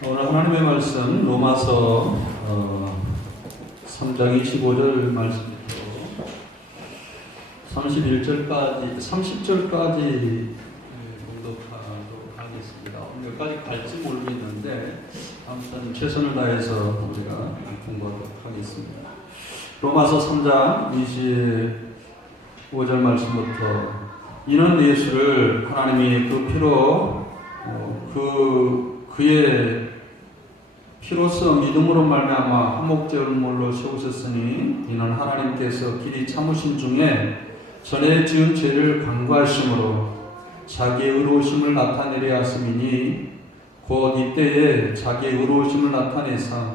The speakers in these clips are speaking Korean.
오늘 하나님의 말씀 로마서 3장 25절 말씀부터 30절까지 공독하도록 하겠습니다. 몇 가지 갈지 모르겠는데 아무튼 최선을 다해서 우리가 공부하도록 하겠습니다. 로마서 3장 25절 말씀부터 이는 예수를 하나님이 그 피로 그의 피로써 믿음으로 말미암아 한목제물로 세우셨으니 이는 하나님께서 길이 참으신 중에 전에 지은 죄를 간구하심으로 자기의 의로우심을 나타내려 하심이니 곧 이때에 자기의 의로우심을 나타내사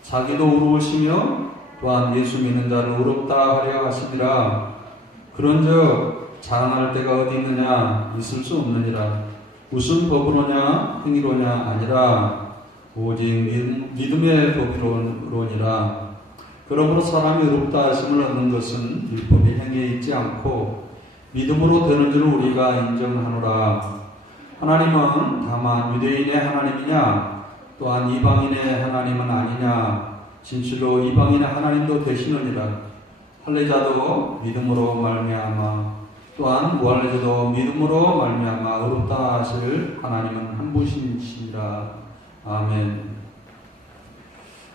자기도 의로우시며 또한 예수 믿는 자를 의롭다 하려 하심이라. 그런즉 자랑할 데가 어디 있느냐? 있을 수 없느니라. 무슨 법으로냐? 행위로냐? 아니라 오직 믿음의 법이로니라. 그러므로 사람이 의롭다 하심을 얻는 것은 율법이 행위에 있지 않고 믿음으로 되는 줄 우리가 인정하노라. 하나님은 다만 유대인의 하나님이냐? 또한 이방인의 하나님은 아니냐? 진실로 이방인의 하나님도 되시느니라. 할례자도 믿음으로 말미암아 또한 무할례자도 믿음으로 말미암아 의롭다 하실 하나님은 한 분이시니라. 아멘.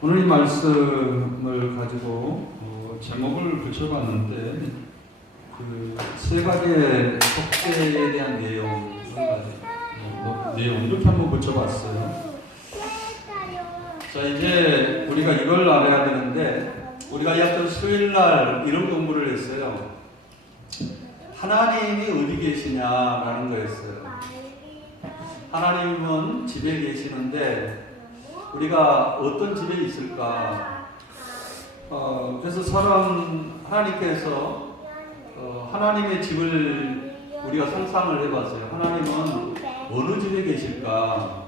오늘 이 말씀을 가지고 제목을 붙여봤는데 그 세 가지의 속죄에 대한 내용 이렇게 한번 붙여봤어요. 자, 이제 우리가 이걸 알아야 되는데 우리가 약간 수요일날 이런 공부를 했어요. 하나님이 어디 계시냐라는 거였어요. 하나님은 집에 계시는데 우리가 어떤 집에 있을까? 그래서 하나님께서 하나님의 집을 우리가 상상을 해봤어요. 하나님은 어느 집에 계실까?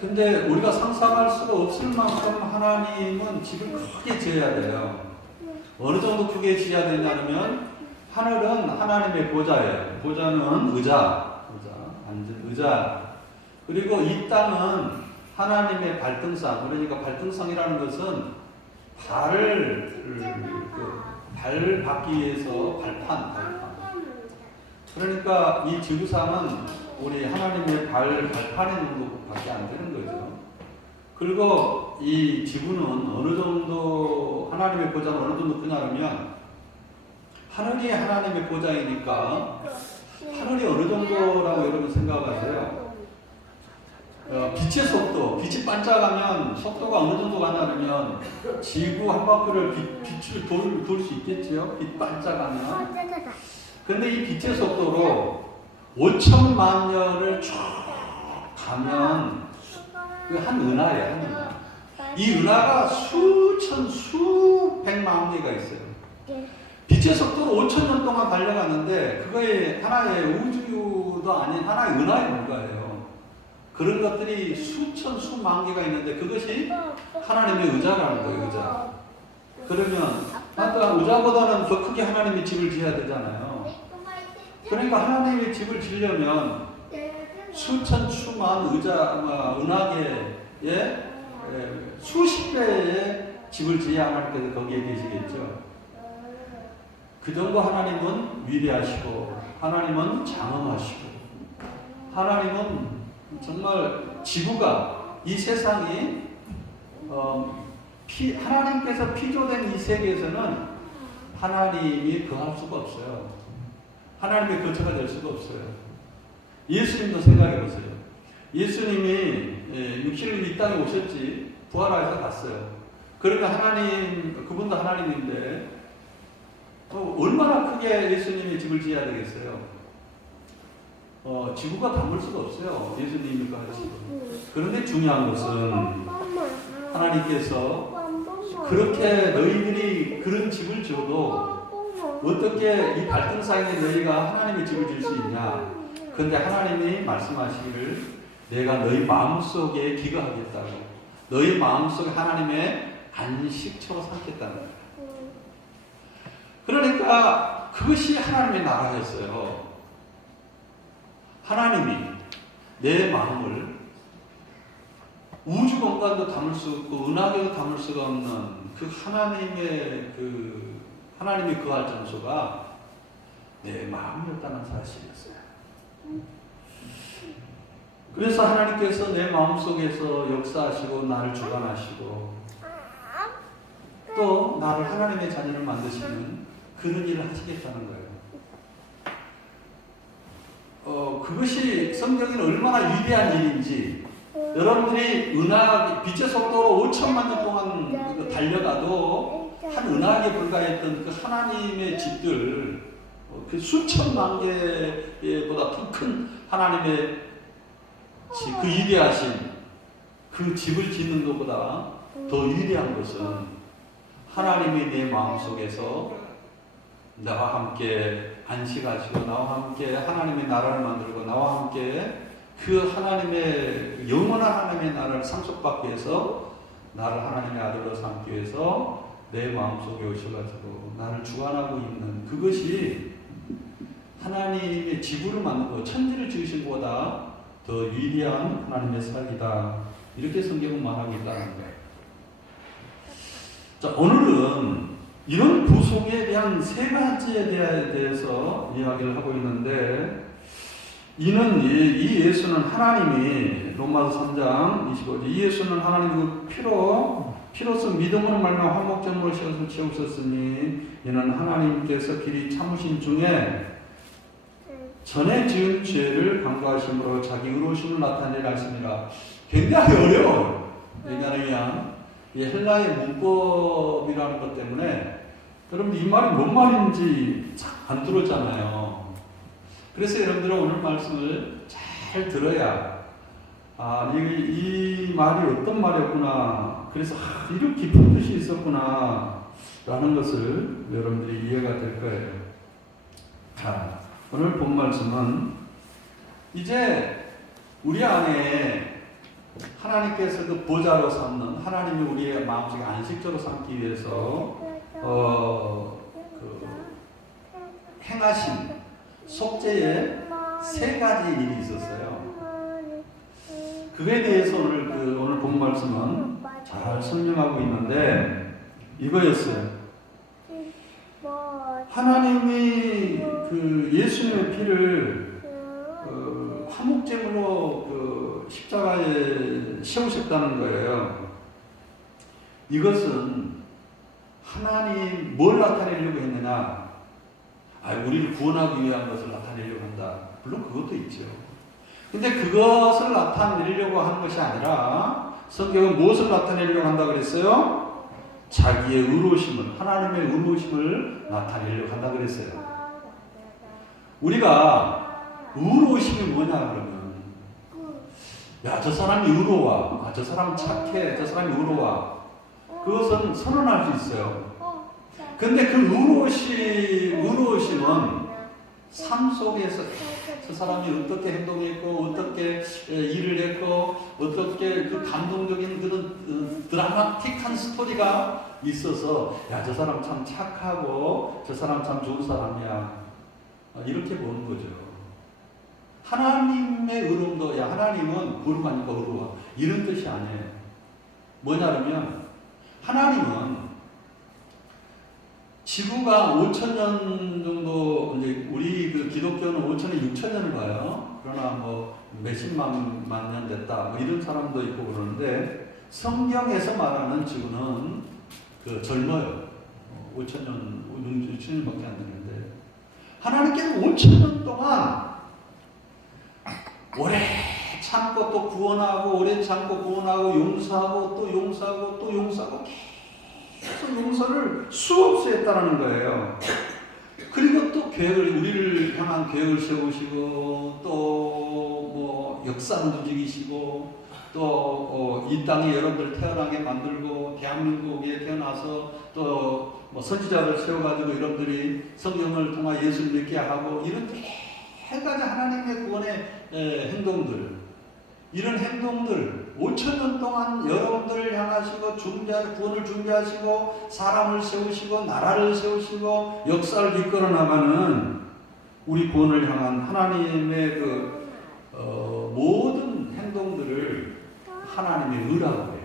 근데 우리가 상상할 수가 없을 만큼 하나님은 집을 크게 지어야 돼요. 어느 정도 크게 지어야 되냐면 하늘은 하나님의 보좌예요. 보좌는 앉은 의자. 그리고 이 땅은 하나님의 발등상. 그러니까 발등상이라는 것은 발 받기 위해서 발판. 그러니까 이 지구상은 우리 하나님의 발판에 있는 것밖에 안 되는 거죠. 그리고 이 지구는 어느 정도 하나님의 보좌는 어느 정도 크냐면 하늘이 하나님의 보좌이니까 하늘이 어느 정도라고 여러분 생각하세요? 빛의 속도, 빛이 반짝하면 속도가 어느 정도 가냐면 지구 한 바퀴를 빛을 돌 수 있겠지요? 빛 반짝하면. 근데 이 빛의 속도로 5천만 년을 쭉 가면 그 한 은하예요, 한 은하. 이 은하가 수백만 개가 있어요. 빛의 속도로 5천 년 동안 달려가는데 그거에 하나의 우주도 아닌 하나의 은하의 물가예요. 그런 것들이 수만 개가 있는데 그것이 하나님의 의자라는 거예요, 의자. 그러면 의자보다는 더 크게 하나님의 집을 지어야 되잖아요. 그러니까 하나님의 집을 지으려면 수만 은하계의 수십 배의 집을 지어야 하나님께서 거기에 계시겠죠. 그 정도 하나님은 위대하시고 하나님은 장엄하시고 하나님은 정말 지구가 이 세상이 하나님께서 피조된 이 세계에서는 하나님이 거할 수가 없어요. 하나님의 거처가 될 수가 없어요. 예수님도 생각해 보세요. 예수님이 육신을 이 땅에 오셨지 부활해서 갔어요. 그러니까 그분도 하나님인데 얼마나 크게 예수님이 집을 지어야 되겠어요? 지구가 담을 수가 없어요. 예수님이 하시고. 그런데 중요한 것은 하나님께서 그렇게 너희들이 그런 집을 지어도 어떻게 이 발등상에 너희가 하나님의 집을 지을 수 있냐? 그런데 하나님이 말씀하시기를 내가 너희 마음속에 기거하겠다고. 너희 마음속에 하나님의 안식처로 삼겠다는 거예요. 그러니까 그것이 하나님의 나라였어요. 하나님이 내 마음을 우주 공간도 담을 수 없고 은하계도 담을 수가 없는 그 하나님의 하나님이 거할 장소가 내 마음이었다는 사실이었어요. 그래서 하나님께서 내 마음속에서 역사하시고 나를 주관하시고 또 나를 하나님의 자녀를 만드시는 그런 일을 하시겠다는 거예요. 그것이 성경에는 얼마나 위대한 일인지 여러분들이 빛의 속도로 5천만 년 동안 달려가도 한 은하계에 불과했던 그 하나님의 집들 그 수천만 개보다 더 큰 하나님의 집, 그 위대하신 그 집을 짓는 것보다 더 위대한 것은 하나님이 내 마음속에서 나와 함께 안식하시고 나와 함께 하나님의 나라를 만들고 나와 함께 그 하나님의 영원한 하나님의 나라를 상속받기 위해서 나를 하나님의 아들로 삼기 위해서 내 마음속에 오셔가지고 나를 주관하고 있는 그것이 하나님의 지구를 만들고 천지를 지으신 것보다 더 위대한 하나님의 사역이다. 이렇게 성경은 말하고 있다는 거예요. 자, 오늘은 이런 구속에 대한 세 가지에 대해서 이야기를 하고 있는데 이 예수는 하나님이 로마서 3장 25절 이 예수는 하나님 피로써 믿음으로 말미암아 화목제물로 채우셨으니 이는 하나님께서 길이 참으신 중에 전에 지은 죄를 간과하심으로 자기 의로우심을 나타내려 하심이라. 굉장히 어려워요. 왜냐하면 이 헬라의 문법이라는 것 때문에 여러분 이 말이 뭔 말인지 잘 안 들었잖아요. 그래서 여러분들은 오늘 말씀을 잘 들어야 이 말이 어떤 말이었구나. 그래서 이런 깊은 뜻이 있었구나 라는 것을 여러분들이 이해가 될 거예요. 자, 오늘 본 말씀은 이제 우리 안에 하나님께서 그 보좌로 삼는 하나님이 우리의 마음속에 안식처로 삼기 위해서 행하신 속죄의 세 가지 일이 있었어요. 그에 대해서 오늘 본 말씀은 잘 설명하고 있는데 이거였어요. 하나님이 그 예수님의 피를 화목제물로 십자가에 세우셨다는 거예요. 이것은 하나님 뭘 나타내려고 했느냐? 우리를 구원하기 위한 것을 나타내려고 한다. 물론 그것도 있죠. 근데 그것을 나타내려고 하는 것이 아니라 성경은 무엇을 나타내려고 한다 그랬어요? 자기의 의로우심을, 하나님의 의로우심을 나타내려고 한다 그랬어요. 우리가 의로우심이 뭐냐 그러면 저 사람이 의로워, 저 사람 착해, 저 사람이 의로워. 그것은 선언할 수 있어요. 근데 그 의로우심은 삶 속에서 저 사람이 어떻게 행동했고 어떻게 일을 했고 어떻게 그 감동적인 그런 드라마틱한 스토리가 있어서 저 사람 참 착하고 저 사람 참 좋은 사람이야 이렇게 보는 거죠. 하나님의 의로움도 하나님은 부름하니까 의로워 이런 뜻이 아니에요. 뭐냐면 하나님은 지구가 5,000년 정도, 이제 우리 그 기독교는 5,000년, 6,000년을 봐요. 그러나 몇십만 년 됐다. 이런 사람도 있고 그러는데, 성경에서 말하는 지구는 젊어요. 5,000년, 6,000년밖에 안 되는데, 하나님께서 5,000년 동안 오래 참고 또 구원하고, 오래 참고 구원하고, 용서하고, 또 용서하고, 또 용서하고, 계속 용서를 수없이 했다는 거예요. 그리고 또 우리를 향한 계획을 세우시고, 또 역사를 움직이시고, 또 이 땅에 여러분들 태어나게 만들고, 대한민국에 태어나서 또 선지자를 세워가지고 여러분들이 성경을 통해 예수를 믿게 하고, 이런 세 가지 하나님의 구원의 행동들, 이런 행동들 5,000년 동안 여러분들을 향하시고 구원을 준비하시고 사람을 세우시고 나라를 세우시고 역사를 이끌어 나가는 우리 구원을 향한 하나님의 모든 행동들을 하나님의 의라고 해요.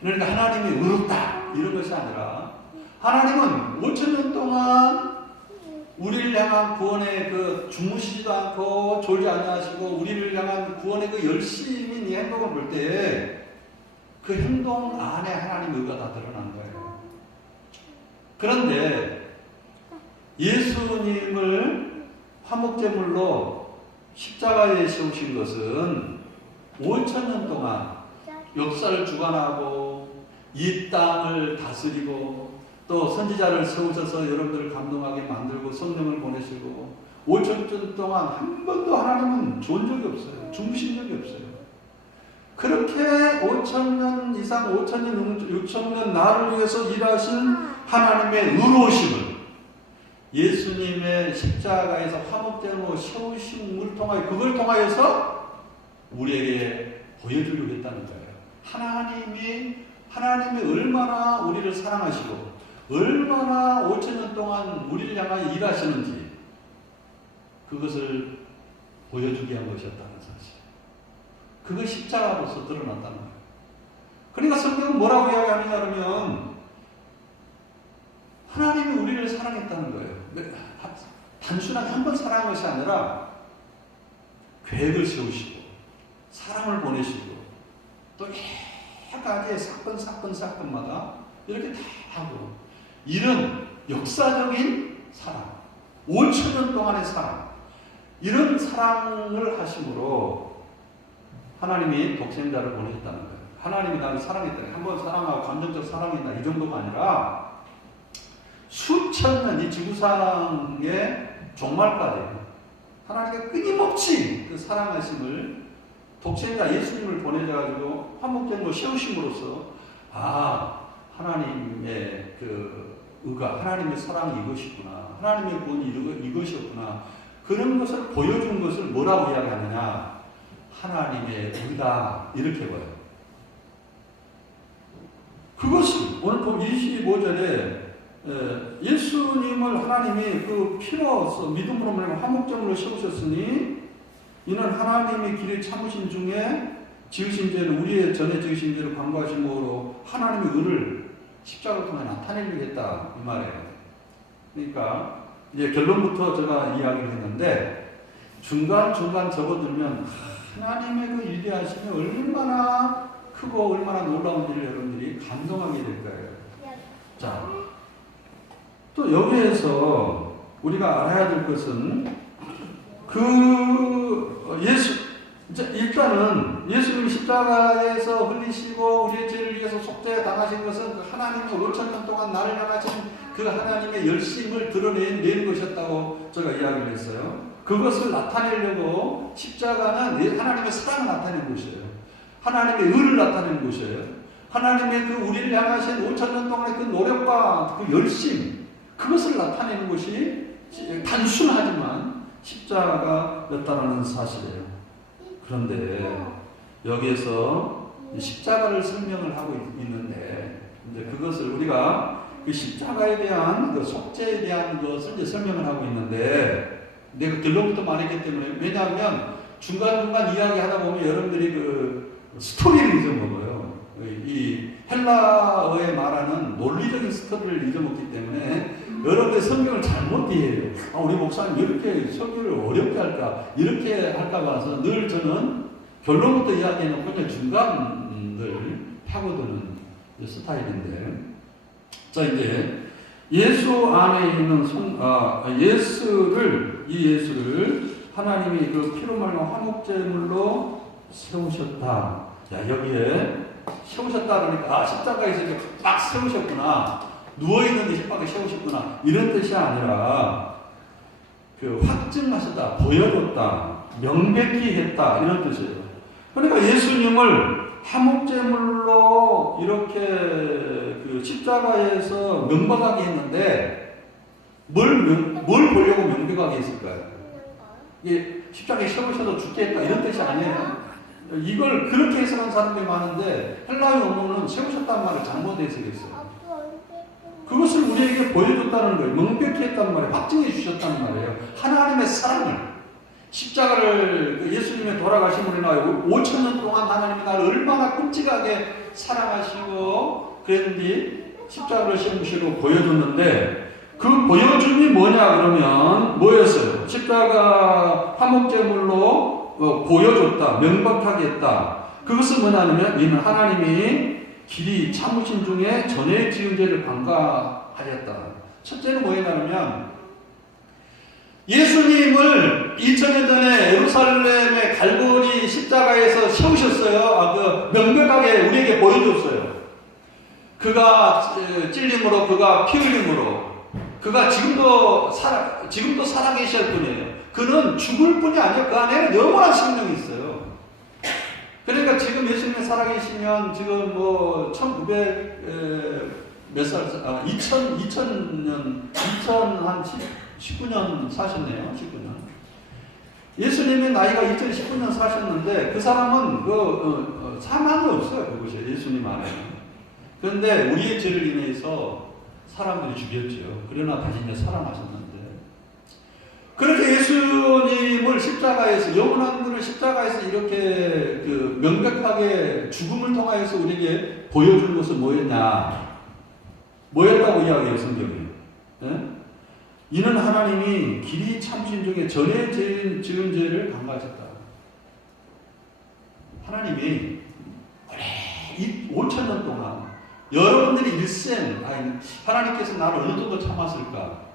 그러니까 하나님이 의롭다 이런 것이 아니라 하나님은 5,000년 동안 우리를 향한 구원의 그 주무시지도 않고 졸지 아니하시고 우리를 향한 구원의 그 열심인 이 행동을 볼 때 그 행동 안에 하나님의 의가 다 드러난 거예요. 그런데 예수님을 화목제물로 십자가에 세우신 것은 5,000년 동안 역사를 주관하고 이 땅을 다스리고 또 선지자를 세우셔서 여러분들을 감동하게 만들고 성령을 보내시고 5,000년 동안 한 번도 하나님은 좋은 적이 없어요. 주무신 적이 없어요. 그렇게 5,000년 이상 5,000년 6,000년 나를 위해서 일하신 하나님의 의로우심을 예수님의 십자가에서 화목제물로 세우심을 통하여 그걸 통하여서 우리에게 보여주려고 했다는 거예요. 하나님이 얼마나 우리를 사랑하시고 얼마나 5,000년 동안 우리를 향하여 일하시는지 그것을 보여주게 한 것이었다는 사실. 그것이 십자가로서 드러났다는 거예요. 그러니까 성경은 뭐라고 이야기하느냐 그러면 하나님이 우리를 사랑했다는 거예요. 단순하게 한 번 사랑한 것이 아니라 계획을 세우시고 사랑을 보내시고 또 여러 가지의 사건마다 이렇게 다 하고 이런 역사적인 사랑 5,000년 동안의 사랑 이런 사랑을 하심으로 하나님이 독생자를 보내셨다는 거예요. 하나님이 나를 사랑했다. 한 번 사랑하고 감정적 사랑이다. 이 정도가 아니라 수천 년 이 지구상의 종말까지 하나님께 끊임없이 그 사랑하심을 독생자 예수님을 보내셔가지고 화목제물로 세우심으로써 하나님의 그 의가 하나님의 사랑이 이것이구나. 하나님의 구원이 이것이었구나. 그런 것을 보여준 것을 뭐라고 이야기하느냐. 하나님의 의다 이렇게 봐요. 그것이 오늘 본 25절에 예수님을 하나님이 그 피로서 믿음으로 말하면 화목제물로 세우셨으니 이는 하나님의 길을 참으신 중에 지으신 죄를 우리의 전에 지으신 죄를 광고하심으로 하나님의 의를 십자가를 통해 나타내려겠다 이 말이에요. 그러니까 이제 결론부터 제가 이야기를 했는데 중간중간 접어들면 하나님의 그 위대하심이 얼마나 크고 얼마나 놀라운지를 여러분들이 감동하게 될 거예요. 자, 또 여기에서 우리가 알아야 될 것은 일단은 예수님이 십자가에서 흘리시고 우리의 죄를 위해서 속죄 당하신 것은 그 하나님의 5,000년 동안 나를 향하신 그 하나님의 열심을 드러낸 것이었다고 제가 이야기를 했어요. 그것을 나타내려고 십자가는 하나님의 사랑을 나타내는 것이에요. 하나님의 의를 나타내는 것이에요. 하나님의 그 우리를 향하신 5,000년 동안의 그 노력과 그 열심 그것을 나타내는 것이 단순하지만 십자가였다는 사실이에요. 그런데 여기에서 십자가를 설명을 하고 있는데 이제 그것을 우리가 그 십자가에 대한 그 속죄에 대한 것을 이제 설명을 하고 있는데 내가 결론부터 말했기 때문에 왜냐하면 중간중간 이야기하다 보면 여러분들이 그 스토리를 잊어먹어요. 이 헬라어에 말하는 논리적인 스토리를 잊어먹기 때문에 여러분들 성경을 잘못 이해해요. 우리 목사님 이렇게 설교를 어렵게 할까 이렇게 할까 봐서 늘 저는 결론부터 이야기해놓고 그냥 중간을 파고드는 스타일인데 자 이제 예수 안에 있는 예수를 하나님이 그 피로 말미암아 화목제물로 세우셨다. 야 여기에 세우셨다 그러니까 십자가에서 이렇게 딱 세우셨구나. 누워있는 십자가에 세우셨구나. 이런 뜻이 아니라 그 확증하셨다. 보여줬다. 명백히 했다. 이런 뜻이에요. 그러니까 예수님을 화목제물로 이렇게 그 십자가에서 명백하게 했는데 뭘 보려고 명백하게 했을까요? 이게 십자가에 세우셔서 죽겠다 이런 뜻이 아니에요. 이걸 그렇게 해석한 사람들이 많은데 헬라어 원문은 세우셨다는 말을 잘못 해석했어요. 그것을 우리에게 보여줬다는 거예요. 명백히 했다는 말이에요. 확증해 주셨다는 말이에요. 하나님의 사랑을 십자가를 예수님의 돌아가심으로 인하여 5,000년 동안 하나님이 나를 얼마나 끔찍하게 사랑하시고 그랬는지 십자가를 시험시로 보여줬는데 그 보여줌이 뭐냐 그러면 뭐였어요? 십자가 화목제물로 보여줬다. 명백하게 했다. 그것은 뭐냐면 이는 하나님이 길이 참으신 중에 전에 지은 죄를 방가하였다. 첫째는 뭐냐면 예수님을 2000년 전에 예루살렘의 갈보리 십자가에서 세우셨어요. 명백하게 우리에게 보여줬어요. 그가 찔림으로, 그가 피 흘림으로, 그가 지금도 살아계실 분이에요. 그는 죽을 뿐이 아니에요. 그 안에는 영원한 생명이 있어요. 그러니까 지금 예수님이 살아계시면 지금 19년 사셨네요. 19년. 예수님의 나이가 2019년 사셨는데 그 사람은 사망이 없어요. 그것이 예수님 안에. 그런데 우리의 죄를 인해서 사람들이 죽였죠. 그러나 다시 이제 살아나셨는데 그렇게 예수님을 십자가에서 영원한 분을 십자가에서 이렇게 명백하게 죽음을 통하여서 우리에게 보여준 것은 뭐였다고 이야기해요 성경이. 네? 이는 하나님이 길이 참으신 중에 전에 지은 죄를 방가하셨다. 하나님이 이 5,000년 동안 여러분들이 일생 하나님께서 나를 어느 정도 참았을까?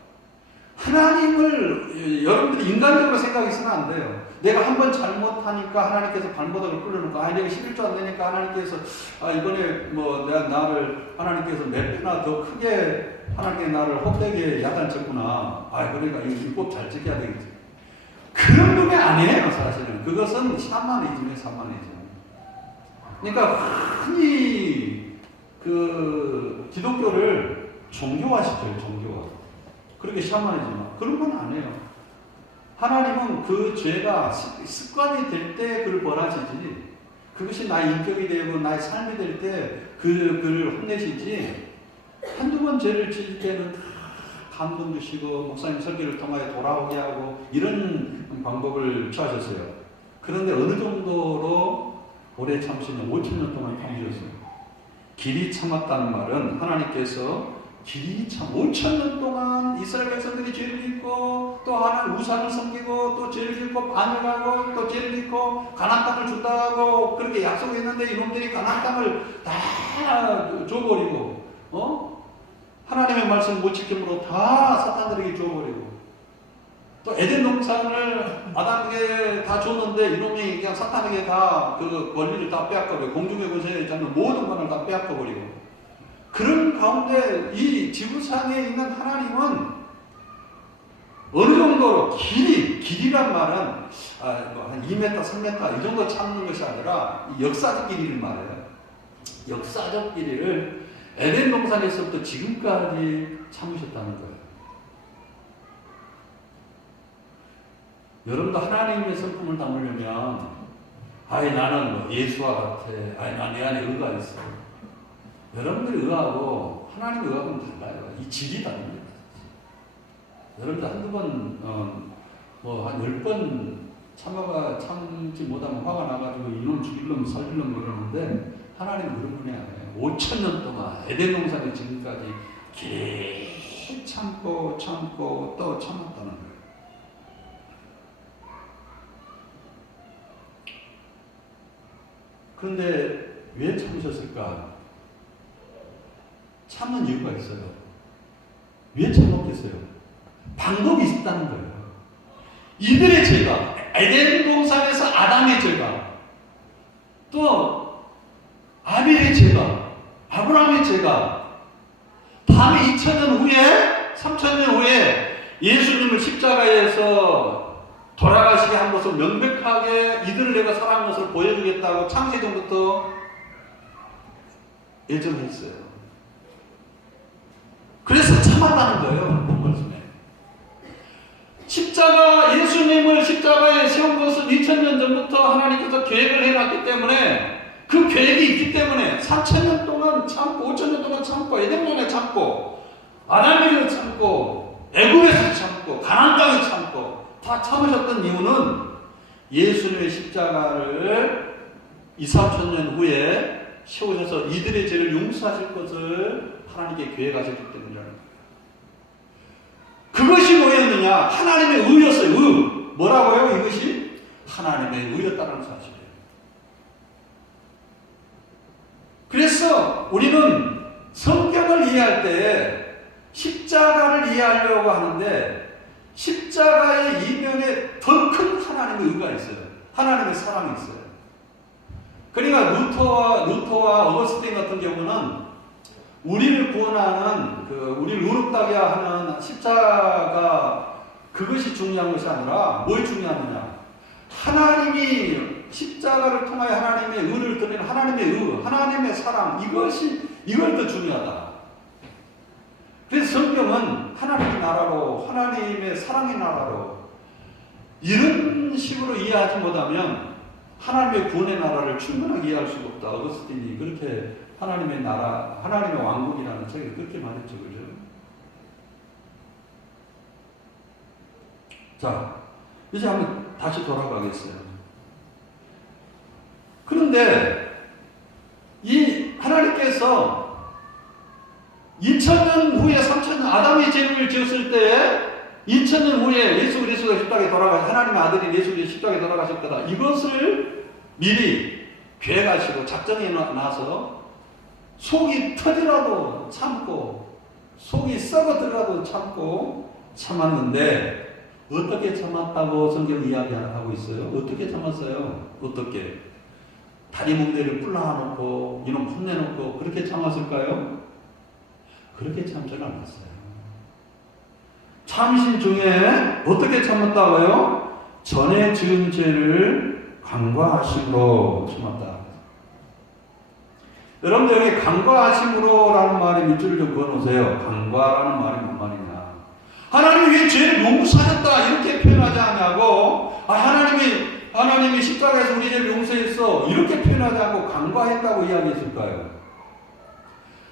하나님을 여러분들이 인간적으로 생각해서는 안 돼요. 내가 한번 잘못하니까 하나님께서 발모닥을 끌어놓고 내가 11조 안 되니까 하나님께서 이번에 나를 하나님께서 몇 배나 더 크게 하나님께 나를 헛되게 야단쳤구나. 그러니까 이 율법 잘 지켜야 되겠지. 그런 놈이 아니에요 사실은. 그것은 샤머니즘이에요. 샤머니즘. 그러니까 흔히 기독교를 종교화시켜요. 종교화. 그렇게 샤머니즘. 그런 건 아니에요. 하나님은 그 죄가 습관이 될 때 그를 벌하시지. 그것이 나의 인격이 되고 나의 삶이 될 때 그를 혼내시지. 한두 번 죄를 지을 때는 감동 주시고 목사님 설교를 통하여 돌아오게 하고 이런 방법을 취하셨어요. 그런데 어느 정도로 오래 참으시냐 5,000년 동안 참으셨어요. 길이 참았다는 말은 하나님께서 길이 참 5,000년 동안 이스라엘 백성들이 죄를 짓고 또 하나님 우상을 섬기고 또 죄를 짓고 반역하고 또 죄를 짓고 가나안 땅을 준다 하고 그렇게 약속했는데 이놈들이 가나안 땅을 다 줘버리고 하나님의 말씀 못 지킴으로 다 사탄들에게 줘버리고 또 에덴 동산을 아담에게 다 줬는데 이놈이 그냥 사탄에게 다 그 권리를 다 빼앗겨버리고 공중의 권세에 잡는 모든 것을 다 빼앗겨버리고 그런 가운데 이 지구상에 있는 하나님은 어느 정도로 길이란 말은 한 2m, 3m 이 정도 참는 것이 아니라 역사적 길이를 말해요. 역사적 길이를 에덴 동산에서부터 지금까지 참으셨다는 거예요. 여러분도 하나님의 성품을 담으려면 나는 예수와 같아. 내 안에 의가 있어. 여러분들이 의하고 하나님의 의하고는 달라요. 이 질이 다릅니다. 여러분들 한두 번, 한 10번 참지 못하면 화가 나가지고 이놈 죽일 놈 살릴 놈 그러는데 하나님은 그런 분이 아니에요. 5,000년 동안 에덴 동산에 지금까지 길이 참고 또 참았다는 거예요. 그런데 왜 참으셨을까? 참는 이유가 있어요. 왜 참았겠어요? 방법이 있다는 거예요. 이들의 죄가, 에덴 동산에서 아담의 죄가, 또 아벨의 죄가, 아브라함의 죄가, 다음에 2000년 후에, 3000년 후에 예수님을 십자가에서 돌아가시게 한 것을 명백하게 이들을 내가 사랑한 것을 보여주겠다고 창세전부터 예정했어요. 그래서 참았다는 거예요. 그 말씀에. 예수님을 십자가에 세운 것은 2000년 전부터 하나님께서 계획을 해놨기 때문에 그 계획이 있기 때문에 4000년 동안 참고 5000년 동안 참고 에덴만에 참고 아담에서 참고 애굽에서 참고 가나안 땅에 참고 다 다 참으셨던 이유는 예수님의 십자가를 2, 3천 후에 세우셔서 이들의 죄를 용서하실 것을 하나님께 계획하셨기 때문이라는 거예요. 그것이 뭐였느냐? 하나님의 의였어요. 의. 뭐라고요? 이것이 하나님의 의였다는 사실이에요. 그래서 우리는 성경을 이해할 때 십자가를 이해하려고 하는데 십자가의 이면에 더 큰 하나님의 의가 있어요. 하나님의 사랑이 있어요. 그러니까 루터와 어거스틴 같은 경우는 우리를 구원하는 우리를 의롭다게 하는 십자가 그것이 중요한 것이 아니라 뭘 중요하느냐? 하나님이 십자가를 통하여 하나님의 의를 드리는 하나님의 의, 하나님의 사랑 이걸 더 중요하다. 그래서 성경은 하나님의 나라로 하나님의 사랑의 나라로 이런 식으로 이해하지 못하면 하나님의 구원의 나라를 충분하게 이해할 수가 없다. 어거스틴이 그렇게 하나님의 나라, 하나님의 왕국이라는 책에 그렇게 말했죠. 그죠? 자, 이제 한번 다시 돌아가겠어요. 그런데 이 하나님께서 2000년 후에 3000년 아담의 죄를 지었을 때 2000년 후에 예수 그리스도가 십자가에 하나님의 아들인 예수 그리스도가 십자가에 돌아가실 거다. 이것을 미리 계획하시고 작정해 놔서 속이 터지라도 참고 속이 썩어들어라도 참고 참았는데 어떻게 참았다고 성경 이야기하고 있어요? 어떻게 참았어요? 어떻게? 다리 뭉대를 뿔라놓고 이놈 혼내놓고 그렇게 참았을까요? 그렇게 참지 않았어요. 참으신 중에 어떻게 참았다고요? 전에 지은 죄를 간과하심으로 참았다. 여러분들 여기 간과하심으로라는 말이 밑줄을 좀 그어놓으세요. 간과라는 말이 뭔 말이냐? 하나님이 왜 죄를 용서하셨다 이렇게 표현하지 않냐고? 하나님이 십자가에서 우리 죄를 용서했어 이렇게 표현하지 않고 간과했다고 이야기했을까요?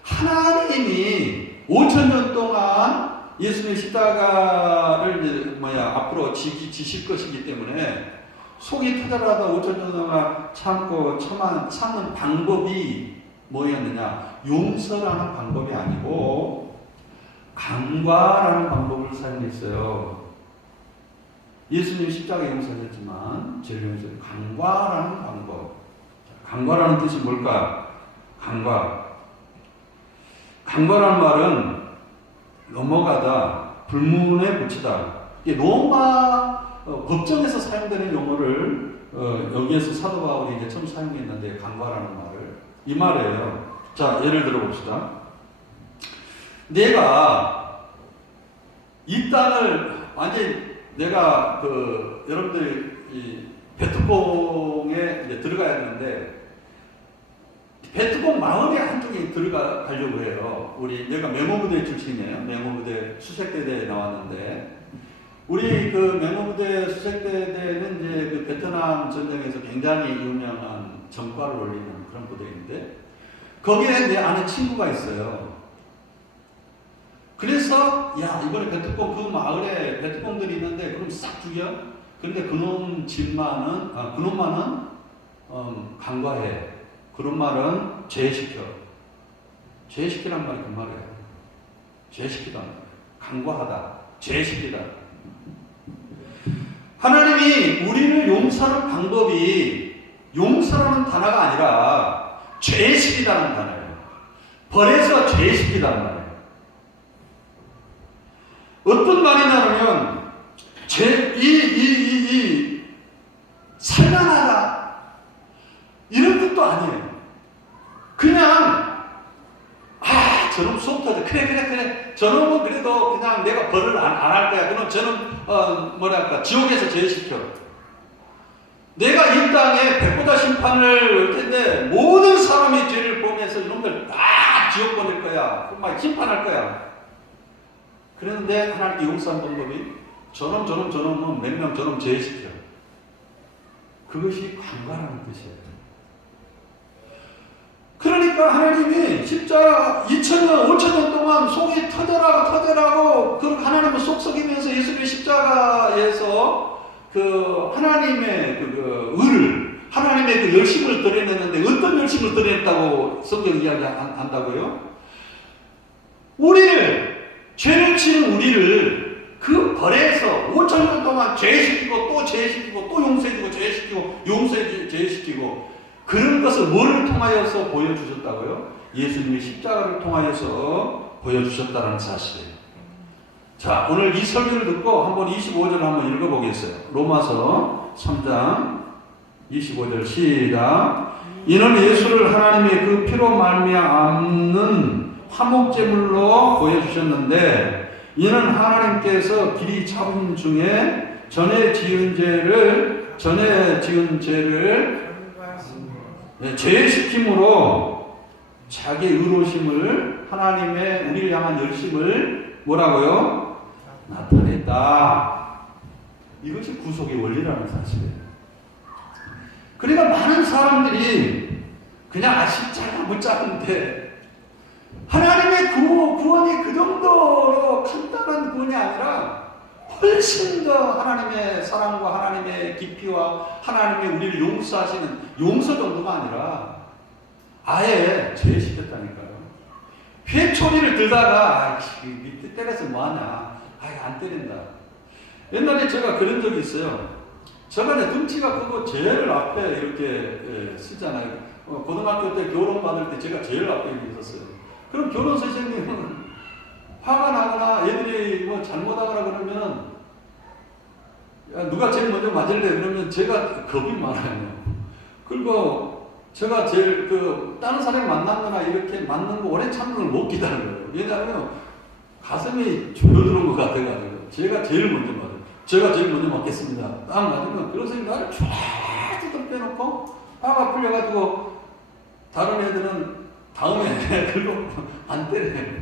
하나님이 5,000년 동안 예수님의 십자가를 앞으로 지실 것이기 때문에 속이 터져라도 5,000년 동안 참고 참는 방법이 뭐였느냐? 용서라는 방법이 아니고 간과라는 방법을 사용했어요. 예수님이 십자가 용서하셨지만 죄를 용서해 간과라는 방법. 간과라는 뜻이 뭘까? 간과라는 말은 넘어가다, 불문에 붙이다. 이게 로마 법정에서 사용되는 용어를 여기에서 사도 바울이 이제 처음 사용했는데 간과라는 말을 이 말이에요. 자, 예를 들어 봅시다. 내가 이 땅을 완전히 내가 여러분들 이 베트공에 이제 들어가야 되는데 베트공 마을에 한쪽에 가려고 해요. 내가 맹호부대 출신이에요. 맹호부대 수색대대에 나왔는데 우리 맹호부대 수색대대는 이제 베트남 전쟁에서 굉장히 유명한 전과를 올리는 그런 부대인데 거기에 내 아는 친구가 있어요. 그래서 이번에 베트공 마을에 베트공들이 있는데 그럼 싹 죽여. 근데 그놈만은 간과해. 그런 말은 죄시켜. 죄시키란 말이 그 말이에요. 죄시키다. 간과하다. 죄시키다. 하나님이 우리를 용서하는 방법이 용서라는 단어가 아니라 죄시키다는 단어예요. 벌에서 죄시키다는 말이에요. 어떤 말이냐면 살만하다 이런 뜻도 아니에요. 그냥 저놈 속 터져. 그래 저놈은 그래도 그냥 내가 벌을 안 할 거야. 그럼 저는 지옥에서 제외시켜. 내가 이 땅에 백보자 심판을 올 텐데 모든 사람의 죄를 보면서 이놈들 다 지옥 보낼 거야. 정말 심판할 거야. 그런데 하나님께 용서한 방법이 저놈은 몇 명 저놈 제외시켜. 그것이 간과라는 뜻이에요. 그러니까 그러니까 하나님이 십자가 2000년, 5000년 동안 속이 터져라고 그 하나님을 속썩이면서 예수님의 십자가에서 그 하나님의 그 의를, 하나님의 그 열심을 드러냈는데 어떤 열심을 드러냈다고 성경 이야기한다고요? 우리를, 죄를 지은 우리를 그 벌에서 5000년 동안 죄시키고 또 죄시키고 또 용서해주고 죄시키고 용서해 죄시키고 그런 것을 뭐를 통하여서 보여주셨다고요? 예수님의 십자가를 통하여서 보여주셨다는 사실이에요. 자, 오늘 이 설교를 듣고 한번 25절을 한번 읽어보겠어요. 로마서 3장 25절 시작. 이는 예수를 하나님의 그 피로 말미암는 화목제물로 보여주셨는데 이는 하나님께서 길이 잡은 중에 전에 지은 죄를 제시킴으로 자기 의로심을 하나님의 우리를 향한 열심을 뭐라고요? 나타냈다. 이것이 구속의 원리라는 사실이에요. 그러니까 많은 사람들이 그냥 십자가 붙잡는데 하나님의 구원이 그 정도로 간단한 구원이 아니라 훨씬 더 하나님의 사랑과 하나님의 깊이와 하나님의 우리를 용서하시는 용서 정도가 아니라 아예 죄시켰다니까요. 회초리를 들다가 밑에 때려서 뭐하냐, 안 때린다. 옛날에 제가 그런 적이 있어요. 제가 등치가 크고 제일 앞에 이렇게 쓰잖아요. 고등학교 때 교론 받을 때 제가 제일 앞에 있었어요. 그럼 교론 선생님은 화가 나거나 애들이 뭐 잘못하거나 그러면 누가 제일 먼저 맞을래? 그러면 제가 겁이 많아요. 그리고 제가 제일 다른 사람이 만나거나 이렇게 맞는 거 오래 참는 걸 못 기다려요. 왜냐하면 가슴이 조여드는 것 같아가지고 제가 제일 먼저 맞아요. 제가 제일 먼저 맞겠습니다. 딱 맞으면 그런 생각을 쫙 빼놓고 화가 풀려가지고 다른 애들은 다음에 그걸로 안 때려요.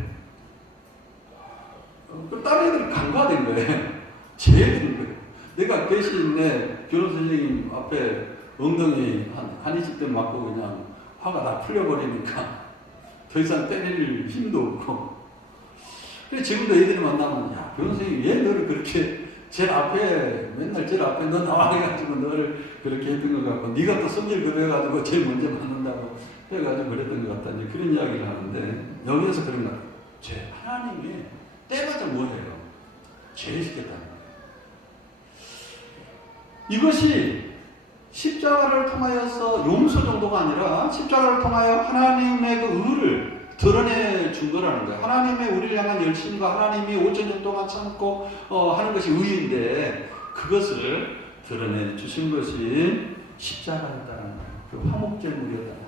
다른 애들은 간과된 거예요. 제일 거예요. 내가 대신 내 교원 선생님 앞에 엉덩이 한 20대 맞고 그냥 화가 다 풀려버리니까 더 이상 때릴 힘도 없고. 그래서 지금도 애들이 만나면 야, 교원 선생님 왜 너를 그렇게 제일 앞에 맨날 제일 앞에 너 나와가지고 너를 그렇게 했던 것 같고 네가 또 성질 급해가지고 제일 먼저 맞는다고 해가지고 그랬던 것 같다. 이제 그런 이야기를 하는데 여기에서 그런 것 같아요. 하나님이 때마다 뭐해요? 죄시켰다는 거예요. 이것이 십자가를 통하여서 용서 정도가 아니라 십자가를 통하여 하나님의 그 의를 드러내 준 거라는 거예요. 하나님의 우리를 향한 열심과 하나님이 5000년 동안 참고 하는 것이 의인데 그것을 드러내 주신 것이 십자가였다는 거예요. 그 화목제물이었다.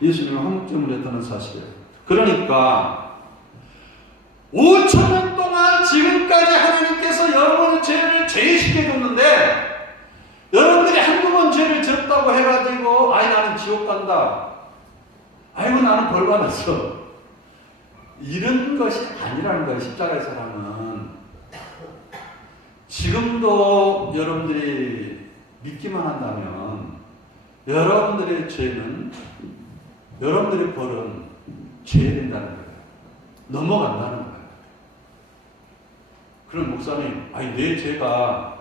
예수님의 화목제물이었다는 사실이에요. 그러니까 5000년 동안 지금까지 하나님께서 여러분의 죄를 죄시켜줬는데 여러분들이 한두 번 죄를 졌다고 해가지고 나는 지옥 간다. 아이고 나는 벌 받았어. 이런 것이 아니라는 거예요. 십자가의 사랑은. 지금도 여러분들이 믿기만 한다면 여러분들의 죄는 여러분들의 벌은 죄된다는 거예요. 넘어간다는 거예요. 그럼 목사님, 내 죄가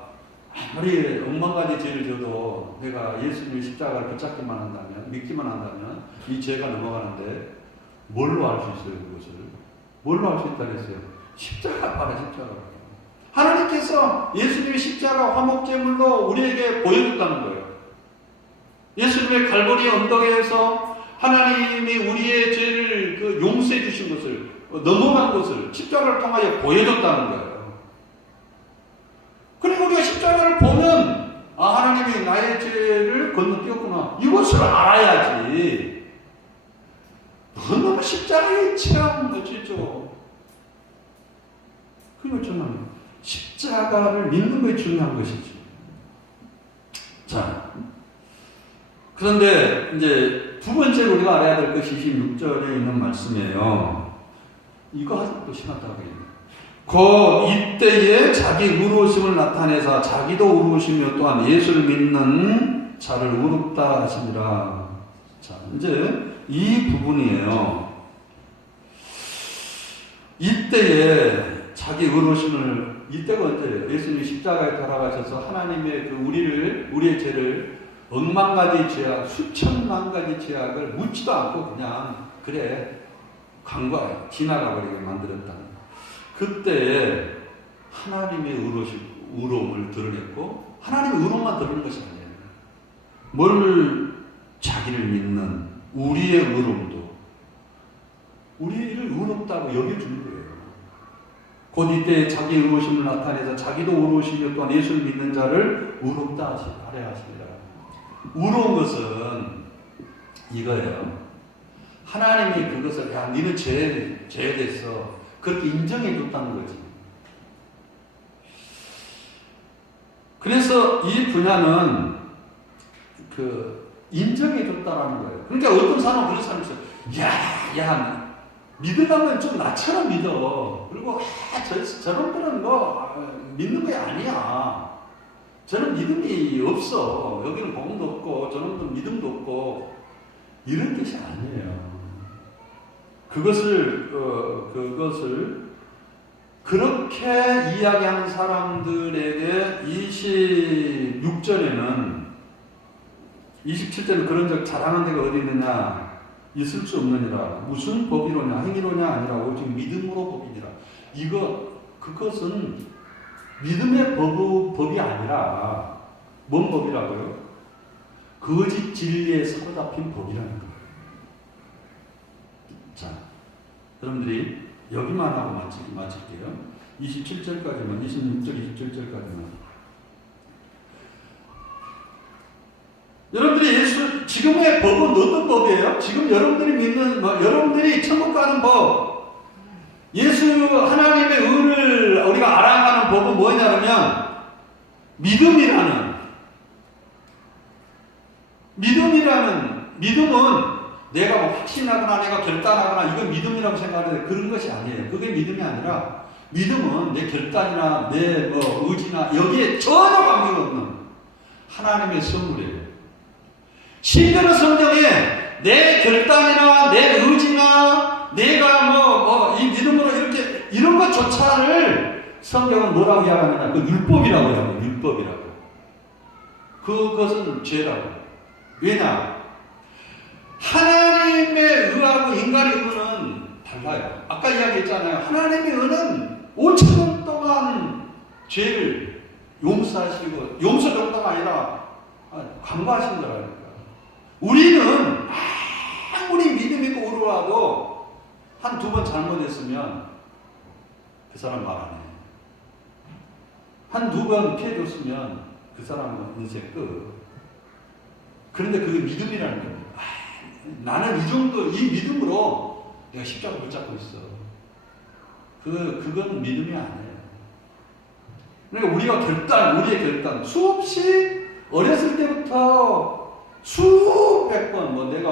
아무리 억만가지 죄를 져도 내가 예수님의 십자가를 붙잡기만 한다면, 믿기만 한다면 이 죄가 넘어가는데 뭘로 알 수 있어요? 그것을 뭘로 알 수 있다고 했어요? 십자가 봐라. 십자가. 하나님께서 예수님의 십자가 화목제물로 우리에게 보여줬다는 거예요. 예수님의 갈보리 언덕에서 하나님이 우리의 죄를 용서해 주신 것을, 넘어간 것을 십자가를 통하여 보여줬다는 거예요. 그리고 우리가 십자가를 보면 하나님이 나의 죄를 건너뛰었구나. 이것을 알아야지. 너무 십자가에 참 멋지죠. 그리고 저는 십자가를 믿는 것이 중요한 것이지. 자, 그런데 이제 두 번째로 우리가 알아야 될 것이 26절에 있는 말씀이에요. 이거 아직도 심하다고 해요. 이때에 자기 의로우심을 나타내사 자기도 의로우시며 또한 예수를 믿는 자를 의롭다 하시니라. 자, 이제 이 부분이에요. 이때에 자기 의로심을, 이때가 언제예요? 예수님이 십자가에 돌아가셔서 하나님의 우리의 죄를 억만 가지 죄악, 수천만 가지 죄악을 묻지도 않고 그냥 그래 지나가버리게 만들었다. 그때에 하나님의 의로움을 드러냈고, 하나님의 의로움만 드러낸 것이 아니에요. 뭘 자기를 믿는 우리의 의로움도 우리를 의롭다고 여겨주는 거예요. 곧 이때 자기 의로우심을 나타내서 자기도 의로우시며 또한 예수를 믿는 자를 의롭다 하려 하십니다. 의로운 것은 이거예요. 하나님이 그것을 야 니는 죄됐어 그렇게 인정해 줬다는 거지. 그래서 이 분야는 인정해 줬다라는 거예요. 그러니까 어떤 사람은 그런 사람이 있어요. 야 믿으려면 좀 나처럼 믿어. 그리고 저놈들은 믿는 게 아니야. 저는 믿음이 없어. 여기는 복음도 없고 저놈들은 믿음도 없고 이런 뜻이 아니에요. 그것을 그렇게 이야기하는 사람들에게 26절에는 27절에 그런 적 잘하는 데가 어디 있느냐? 있을 수 없느니라. 무슨 법이로냐? 행위로냐? 아니라 오직 믿음으로 법이니라. 그것은 믿음의 법이 아니라 뭔 법이라고요? 거짓 진리에 사로잡힌 법이라는 거예요. 자, 여러분들이 여기만 하고 마칠게요. 27절까지만, 26절, 27절까지만. 여러분들이 지금의 법은 어떤 법이에요? 지금 여러분들이 믿는, 여러분들이 천국 가는 법, 하나님의 의를 우리가 알아가는 법은 뭐냐면, 믿음은 내가 확신하거나 내가 결단하거나 이건 믿음이라고 생각하는데 그런 것이 아니에요. 그게 믿음이 아니라, 믿음은 내 결단이나 내 의지나 여기에 전혀 관계가 없는 하나님의 선물이에요. 심지어는 성경에 내 결단이나 내 의지나 내가 이 믿음으로 이런 것조차를 성경은 뭐라고 이야기하느냐? 그 율법이라고 해요. 율법이라고. 그것은 죄라고. 왜냐? 하나님의 의하고 인간의 의는 달라요. 아까 이야기했잖아요. 하나님의 의는 5,000년 동안 죄를 용서 정도가 아니라 강구하신 거라니까. 우리는 아무리 믿음 있고 의로워도 한두 번 잘못했으면 그 사람 말 안 해. 한두 번 피해줬으면 그 사람은 인생 끝. 그런데 그게 믿음이라는 거예요. 나는 이 믿음으로 내가 십자가 붙잡고 있어. 그건 믿음이 아니에요. 그러니까 우리의 결단, 수없이 어렸을 때부터 수백 번 내가